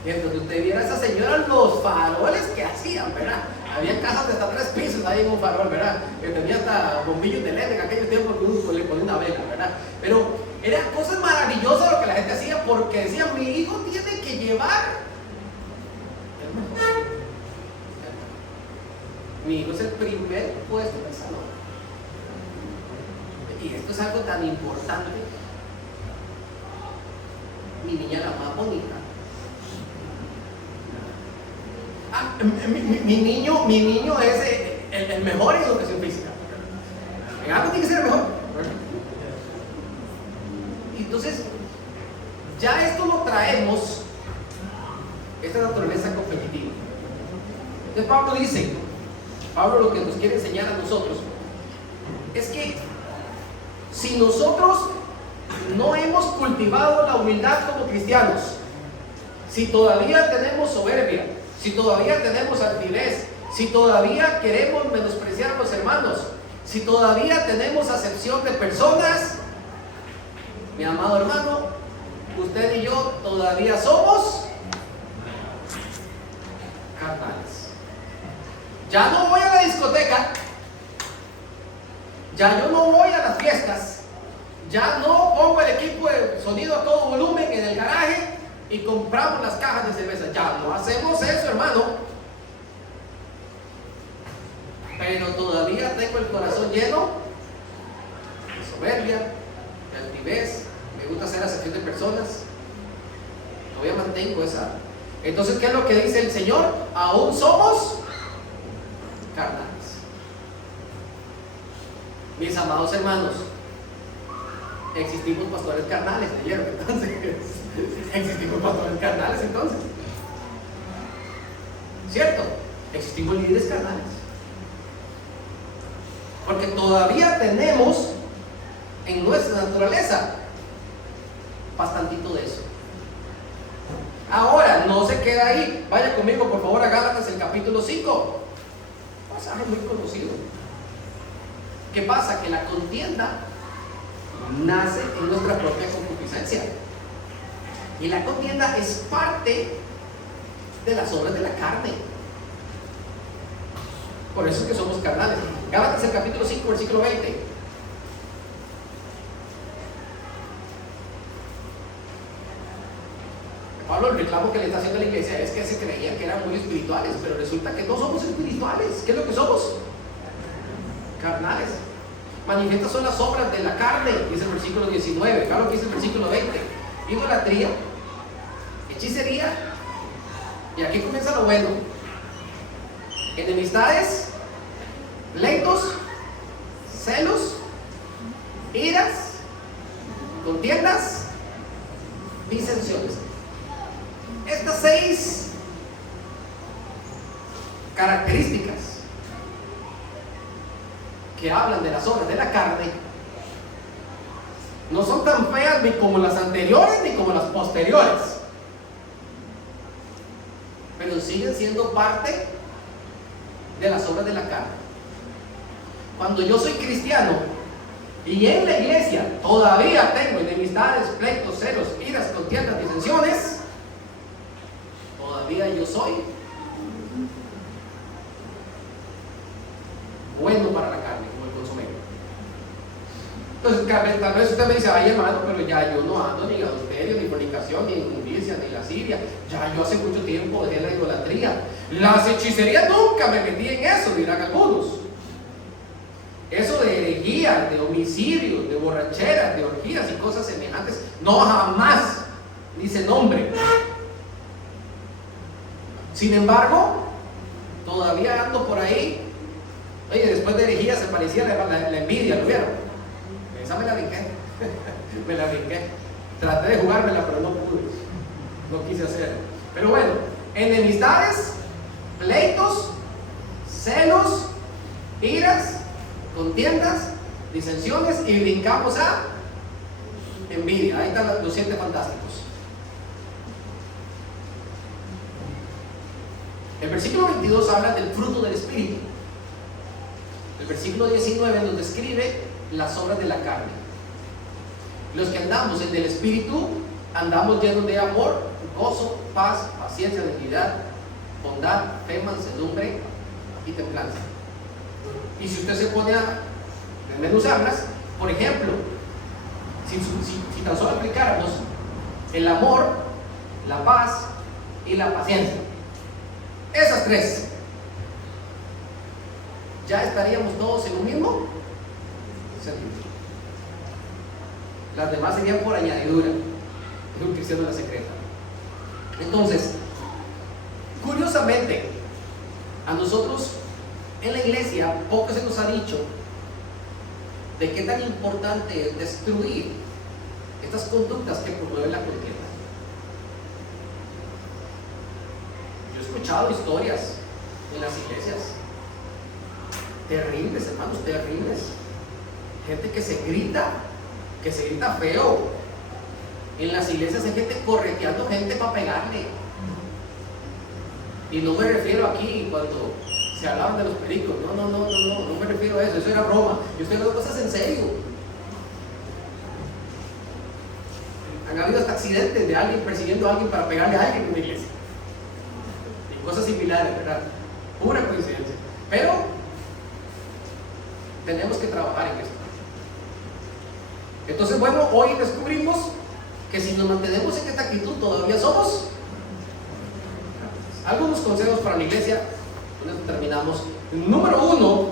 Y entonces usted viera a esas señoras los faroles que hacían, ¿verdad? Había casas de hasta 3 pisos ahí en un farol, ¿verdad? Que tenía hasta bombillos de LED en aquellos tiempos que uno le ponía una vela, ¿verdad? Pero eran cosas maravillosas lo que la gente hacía porque decía, mi hijo tiene que llevar el mejor. Mi hijo es el primer puesto del salón. Y esto es algo tan importante. Mi niña la más bonita. Mi niño es el mejor en educación física. En algo tiene que ser el mejor. Entonces, ya esto lo traemos, esta naturaleza competitiva. Entonces Pablo lo que nos quiere enseñar a nosotros es que si nosotros no hemos cultivado la humildad como cristianos, si todavía tenemos soberbia, si todavía tenemos altivez, si todavía queremos menospreciar a los hermanos, si todavía tenemos acepción de personas, mi amado hermano, usted y yo todavía somos carnales. Ya no voy a la discoteca, ya yo no voy a las fiestas, ya no pongo el equipo de sonido a todo volumen en el garaje y compramos las cajas de cerveza. Ya no hacemos eso, hermano. Pero todavía tengo el corazón lleno de soberbia, de altivez, me gusta hacer acepción de personas. Todavía mantengo esa. Entonces, ¿qué es lo que dice el Señor? Aún somos carnales. Mis amados hermanos, existimos pastores carnales, ¿leyeron? Entonces, existimos pastores carnales, entonces. ¿Cierto? Existimos líderes carnales. Porque todavía tenemos en nuestra naturaleza bastantito de eso. Ahora, no se queda ahí. Vaya conmigo, por favor, a Gálatas, el capítulo 5. Pasaje muy conocido. ¿Qué pasa? Que la contienda nace en nuestra propia concupiscencia. Y la contienda es parte de las obras de la carne. Por eso es que somos carnales. Gálatas, el capítulo 5, versículo 20. Pablo, el reclamo que le está haciendo a la iglesia es que se creían que eran muy espirituales, pero resulta que no somos espirituales. ¿Qué es lo que somos? Carnales. Manifiestas son las obras de la carne, dice el versículo 19. Claro que dice el versículo 20. Idolatría, hechicería, y aquí comienza lo bueno. Enemistades, pleitos, celos, iras, contiendas, disensiones. Estas 6 características que hablan de las obras de la carne No son tan feas ni como las anteriores ni como las posteriores, pero siguen siendo parte de las obras de la carne. Cuando yo soy cristiano y en la iglesia todavía tengo enemistades, pleitos, celos, iras, contiendas, disensiones, todavía yo soy bueno para la carne, como el consomé. Entonces, tal vez usted me dice, ay hermano, pero ya yo no ando ni en adulterio, ni fornicación, ni inmundicia, ni lascivia. Ya yo hace mucho tiempo dejé la idolatría. Las hechicerías nunca me metí en eso, dirán algunos. Eso de herejías, de homicidios, de borracheras, de orgías y cosas semejantes, no, jamás dice nombre. Sin embargo, todavía ando por ahí. Oye, después de herejías se parecía la envidia, ¿lo vieron? Esa me la brinqué. Me la brinqué. Traté de jugármela, pero no pude. No quise hacerlo. Pero bueno, enemistades, pleitos, celos, iras, contiendas, disensiones, y brincamos a envidia. Ahí están los 7 fantásticos. El versículo 22 habla del fruto del Espíritu. El versículo 19 nos describe las obras de la carne. Los que andamos en el Espíritu andamos llenos de amor, gozo, paz, paciencia, benignidad, bondad, fe, mansedumbre y templanza. Y si usted se pone a desmenuzarlas, por ejemplo, si tan solo aplicáramos el amor, la paz y la paciencia, esas 3, ya estaríamos todos en un mismo sentido. Las demás serían por añadidura de un cristiano de la secreta. Entonces, curiosamente, a nosotros en la iglesia poco se nos ha dicho de qué tan importante es destruir estas conductas que promueven la contienda. Yo he escuchado historias en las iglesias terribles, hermanos, terribles. Gente que se grita feo. En las iglesias hay gente correteando gente para pegarle. Y no me refiero aquí cuando se hablaban de los pericos. No me refiero a eso. Eso era broma. Yo estoy hablando cosas en serio. Han habido hasta accidentes de alguien persiguiendo a alguien para pegarle a alguien en una iglesia. Y cosas similares, ¿verdad? Pura coincidencia. Pero tenemos que trabajar en esto. Entonces, bueno, hoy descubrimos que si nos mantenemos en esta actitud todavía somos. Algunos consejos para la iglesia, con esto terminamos. Número 1,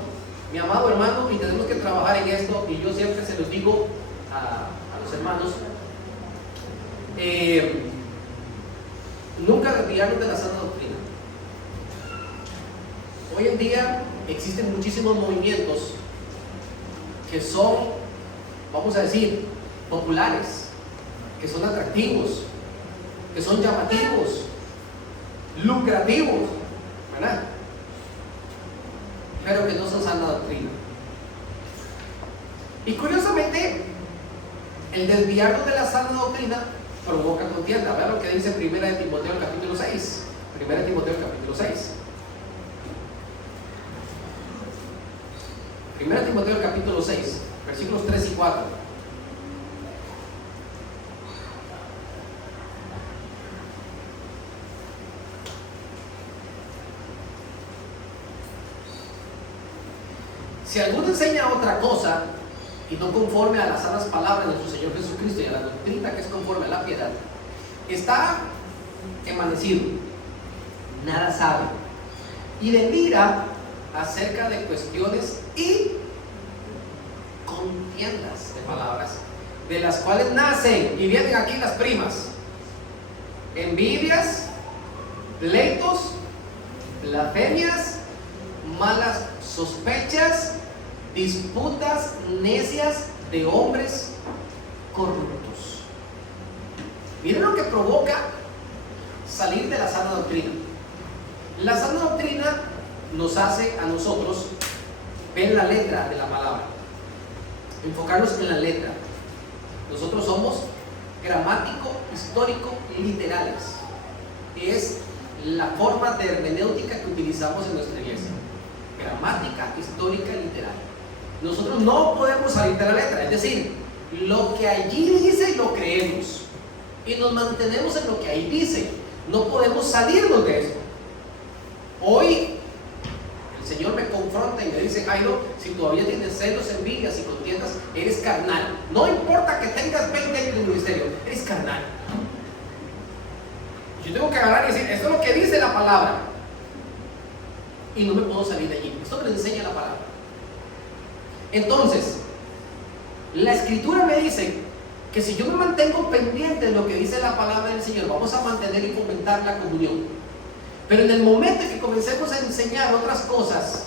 mi amado hermano, y tenemos que trabajar en esto, y yo siempre se los digo a los hermanos, nunca desviarnos de la sana doctrina. Hoy en día existen muchísimos movimientos que son, vamos a decir, populares, que son atractivos, que son llamativos, lucrativos, ¿verdad? Pero que no son sana doctrina. Y curiosamente, el desviarnos de la sana doctrina provoca contienda. Vean lo que dice 1 Timoteo capítulo 6. 1 Timoteo capítulo 6. 1 Timoteo capítulo 6, versículos 3 y 4. Si alguno enseña otra cosa y no conforme a las sanas palabras de nuestro Señor Jesucristo y a la doctrina que es conforme a la piedad, está envanecido, nada sabe, y delira acerca de cuestiones y contiendas de palabras, de las cuales nacen, y vienen aquí las primas, envidias, pleitos, blasfemias, malas sospechas, disputas necias de hombres corruptos. Miren lo que provoca salir de la sana doctrina. La sana doctrina nos hace a nosotros ver la letra de la palabra, enfocarnos en la letra. Nosotros somos gramático, histórico, literales. Es la forma de hermenéutica que utilizamos en nuestra iglesia. Gramática, histórica y literal. Nosotros no podemos salir de la letra, es decir, lo que allí dice lo creemos y nos mantenemos en lo que ahí dice. No podemos salirnos de eso. Hoy el Señor me confronta y me dice: Jairo, si todavía tienes celos, envidias y contiendas, eres carnal. No importa que tengas 20 años de ministerio, eres carnal. Yo tengo que agarrar y decir: esto es lo que dice la palabra, y no me puedo salir de allí. Esto me lo enseña la palabra. Entonces, la escritura me dice que si yo me mantengo pendiente de lo que dice la palabra del Señor, vamos a mantener y fomentar la comunión. Pero en el momento en que comencemos a enseñar otras cosas,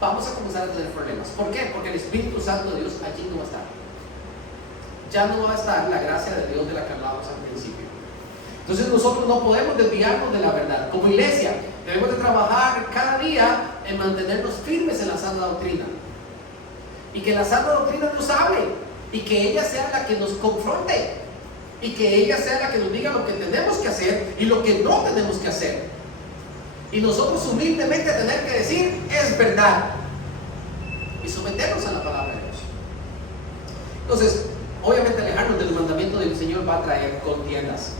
vamos a comenzar a tener problemas. ¿Por qué? Porque el Espíritu Santo de Dios allí no va a estar. Ya no va a estar la gracia de Dios de la que hablábamos al principio. Entonces nosotros no podemos desviarnos de la verdad. Como iglesia debemos de trabajar cada día en mantenernos firmes en la sana doctrina, y que la sana doctrina nos hable, y que ella sea la que nos confronte, y que ella sea la que nos diga lo que tenemos que hacer y lo que no tenemos que hacer, y nosotros humildemente tener que decir: es verdad, y someternos a la palabra de Dios. Entonces, obviamente alejarnos del mandamiento del Señor va a traer contiendas.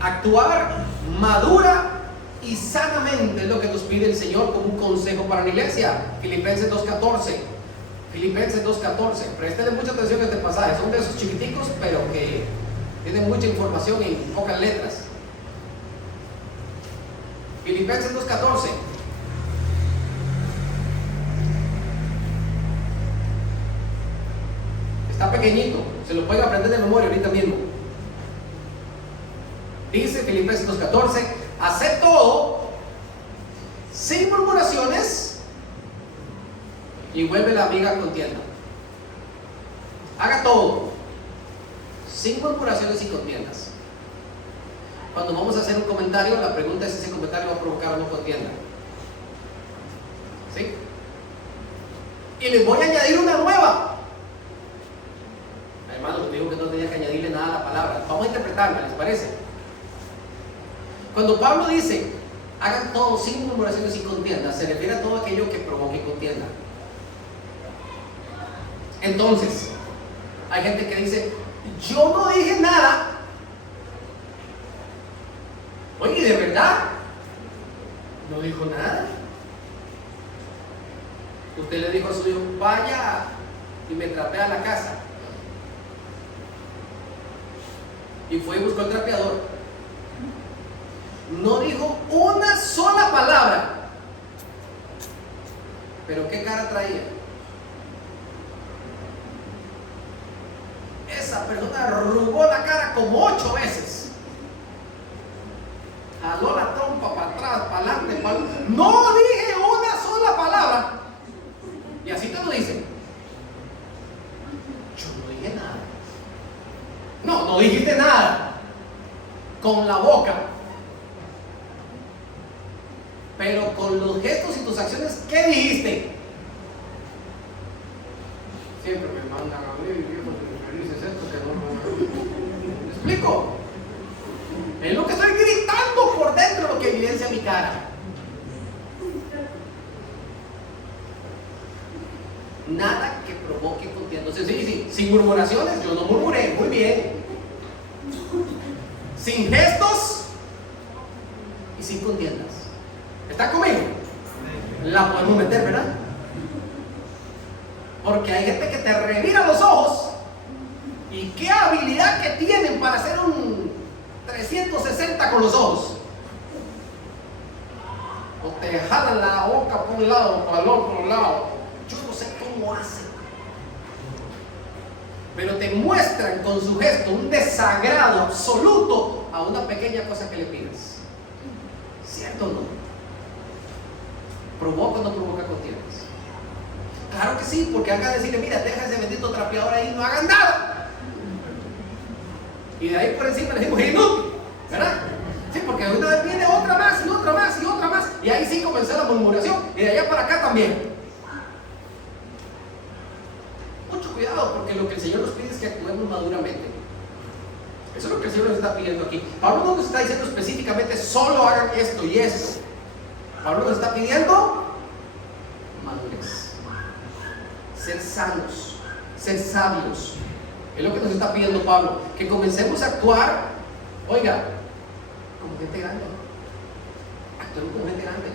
Actuar madura y sanamente es lo que nos pide el Señor como un consejo para la iglesia. Filipenses 2.14. Filipenses 2.14. Prestenle mucha atención a este pasaje. Son de esos chiquiticos, pero que tienen mucha información en pocas letras. Filipenses 2.14. Está pequeñito, se lo pueden aprender de memoria ahorita mismo. Dice Filipenses 2.14: haced todo sin murmuraciones y vuelve la amiga contienda. Haga todo sin murmuraciones y contiendas. Cuando vamos a hacer un comentario, la pregunta es si ese comentario va a provocar o no contienda. ¿Sí? Y les voy a añadir una nueva. Hermano, les digo que no tenía que añadirle nada a la palabra. Vamos a interpretarla, ¿les parece? Cuando Pablo dice: hagan todo sin murmuraciones y contiendas, se refiere a todo aquello que provoque contienda. Entonces, hay gente que dice: yo no dije nada. Oye, ¿de verdad? No dijo nada. Usted le dijo a su hijo: vaya y me trapea la casa. Y fue y buscó el trapeador. No dijo una sola palabra. Pero ¿qué cara traía? Esa persona arrugó la cara como 8 veces. Jaló la trompa para atrás, para adelante, para... No dije una sola palabra. Y así te lo dicen. Yo no dije nada. No dijiste nada. Con la boca. Pero con los gestos y tus acciones, ¿qué dijiste? Siempre me mandan a mí, viejo, que dices esto, que no. ¿Me explico? Es lo que estoy gritando por dentro, lo que evidencia mi cara. Nada que provoque contienda. Entonces, sí, sin murmuraciones, yo no murmuré, muy bien. Sin gestos y sin contiendas. ¿Está conmigo? La podemos meter, ¿verdad? Porque hay gente que te revira los ojos. Y qué habilidad que tienen para hacer un 360 con los ojos. O te jalan la boca por un lado o para el otro lado. Yo no sé cómo hacen. Pero te muestran con su gesto un desagrado absoluto a una pequeña cosa que le pides. ¿Cierto o no? ¿Provoca o no provoca contiendas? Claro que sí, porque haga decirle: mira, deja ese bendito trapeador ahí, no hagan nada. Y de ahí por encima le decimos: inútil, ¿verdad? Sí, porque una vez viene otra más y otra más y otra más. Y ahí sí comenzó la murmuración. Y de allá para acá también. Mucho maduramente. Eso es lo que el Señor nos está pidiendo aquí. Pablo no nos está diciendo específicamente solo hagan esto y eso. Pablo nos está pidiendo madurez, ser sanos, ser sabios. Es lo que nos está pidiendo Pablo, que comencemos a actuar, oiga, como gente grande. Actuemos como gente grande.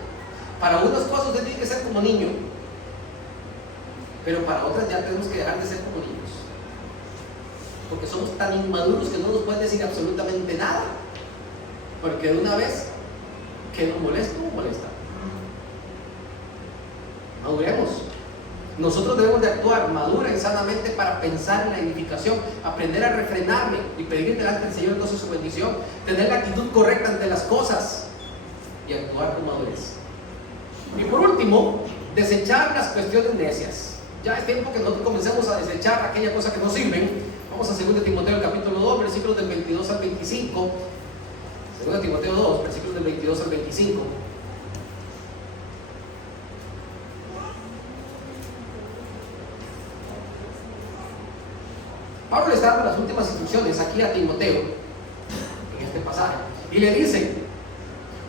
Para unas cosas usted tiene que ser como niño, pero para otras ya tenemos que dejar de ser como niños, porque somos tan inmaduros que no nos pueden decir absolutamente nada, porque de una vez que nos molesta, nos molesta. Maduremos. Nosotros debemos de actuar madura y sanamente para pensar en la edificación, aprender a refrenarme y pedir delante del Señor entonces su bendición, tener la actitud correcta ante las cosas y actuar con madurez. Y por último, desechar las cuestiones necias. Ya es tiempo que nosotros comencemos a desechar aquella cosa que no sirven. Vamos a 2 Timoteo capítulo 2, versículos del 22 al 25. 2 Timoteo 2, versículos del 22 al 25. Pablo le está dando las últimas instrucciones aquí a Timoteo en este pasaje y le dice: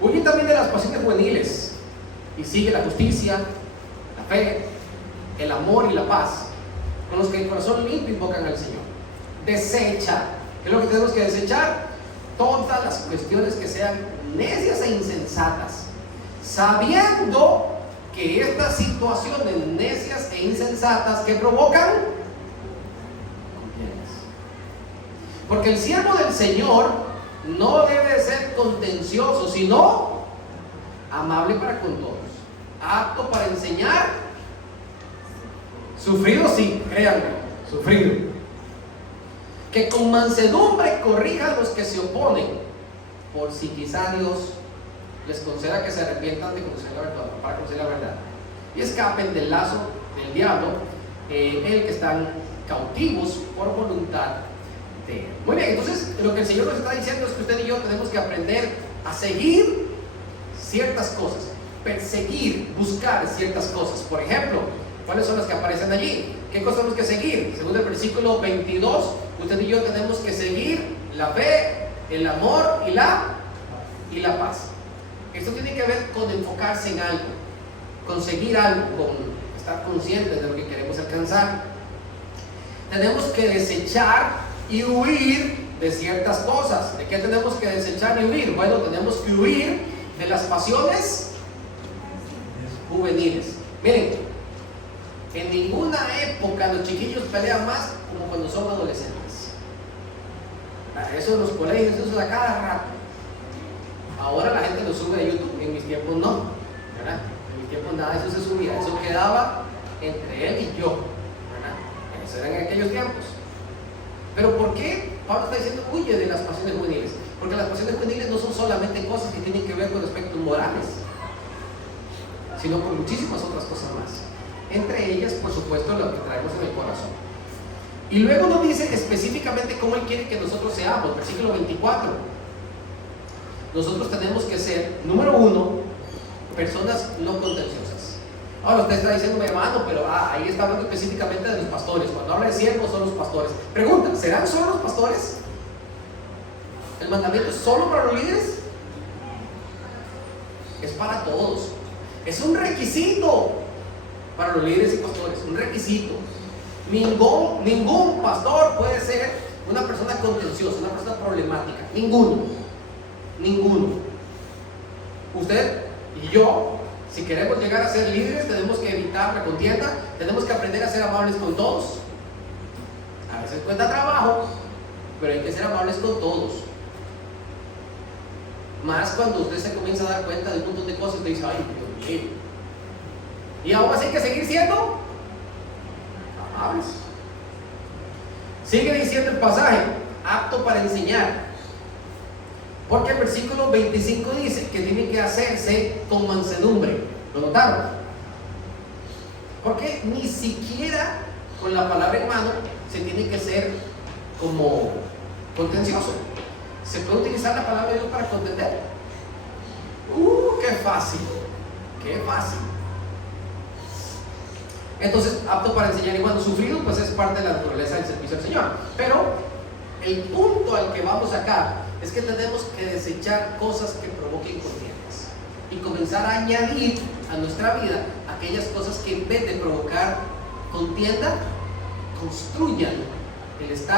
huye también de las pasiones juveniles y sigue la justicia, la fe, el amor y la paz, con los que el corazón limpio invocan al Señor. Desecha. ¿Qué es lo que tenemos que desechar? Todas las cuestiones que sean necias e insensatas, sabiendo que estas situaciones necias e insensatas que provocan. Porque el siervo del Señor no debe ser contencioso, sino amable para con todos, apto para enseñar, sufrido, sí, créanme, sufrido, que con mansedumbre corrija a los que se oponen, por si quizá Dios les conceda que se arrepientan de conocer la verdad, para conocer la verdad, y escapen del lazo del diablo, el que están cautivos por voluntad. Muy bien, entonces lo que el Señor nos está diciendo es que usted y yo tenemos que aprender a seguir ciertas cosas, perseguir, buscar ciertas cosas. Por ejemplo, ¿cuáles son las que aparecen allí? ¿Qué cosas tenemos que seguir? Según el versículo 22, usted y yo tenemos que seguir la fe, el amor y la paz. Esto tiene que ver con enfocarse en algo, conseguir algo, con estar conscientes de lo que queremos alcanzar. Tenemos que desechar y huir de ciertas cosas. ¿De qué tenemos que desechar y huir? Bueno, tenemos que huir de las pasiones juveniles. Miren, en ninguna época los chiquillos pelean más como cuando son adolescentes. Eso en los colegios, eso es a cada rato. Ahora la gente lo sube a YouTube, en mis tiempos no, ¿verdad? En mis tiempos nada de eso se subía, eso quedaba entre él y yo, ¿verdad? Eso era en aquellos tiempos. Pero ¿por qué Pablo está diciendo huye de las pasiones juveniles? Porque las pasiones juveniles no son solamente cosas que tienen que ver con aspectos morales, sino con muchísimas otras cosas más. Entre ellas, por supuesto, lo que traemos en el corazón. Y luego nos dice específicamente cómo Él quiere que nosotros seamos. Versículo 24. Nosotros tenemos que ser, número 1, personas no contenciosas. Ahora usted está diciendo, mi hermano, pero ahí está hablando específicamente de los pastores. Cuando habla de siervos, son los pastores. Pregunta, ¿serán solo los pastores? ¿El mandamiento es solo para los líderes? Es para todos. Es un requisito para los líderes y pastores, un requisito. Ningún pastor puede ser una persona contenciosa, una persona problemática. Ninguno. Usted y yo, si queremos llegar a ser líderes, tenemos que evitar la contienda, tenemos que aprender a ser amables con todos. A veces cuesta trabajo, pero hay que ser amables con todos. Más cuando usted se comienza a dar cuenta de un montón de cosas, te dice, ay, Dios mío. Y aún así hay que seguir siendo amables. Sigue diciendo el pasaje, apto para enseñar. Porque el versículo 25 dice que tiene que hacerse con mansedumbre. ¿Lo notaron? Porque ni siquiera con la palabra en mano se tiene que ser como contencioso. ¿Se puede utilizar la palabra de Dios para contender? ¡Qué fácil! ¡Qué fácil! Entonces, apto para enseñar y cuando sufrido, pues es parte de la naturaleza del servicio al Señor. Pero el punto al que vamos acá es que tenemos que desechar cosas que provoquen contiendas y comenzar a añadir a nuestra vida aquellas cosas que en vez de provocar contienda, construyan el estar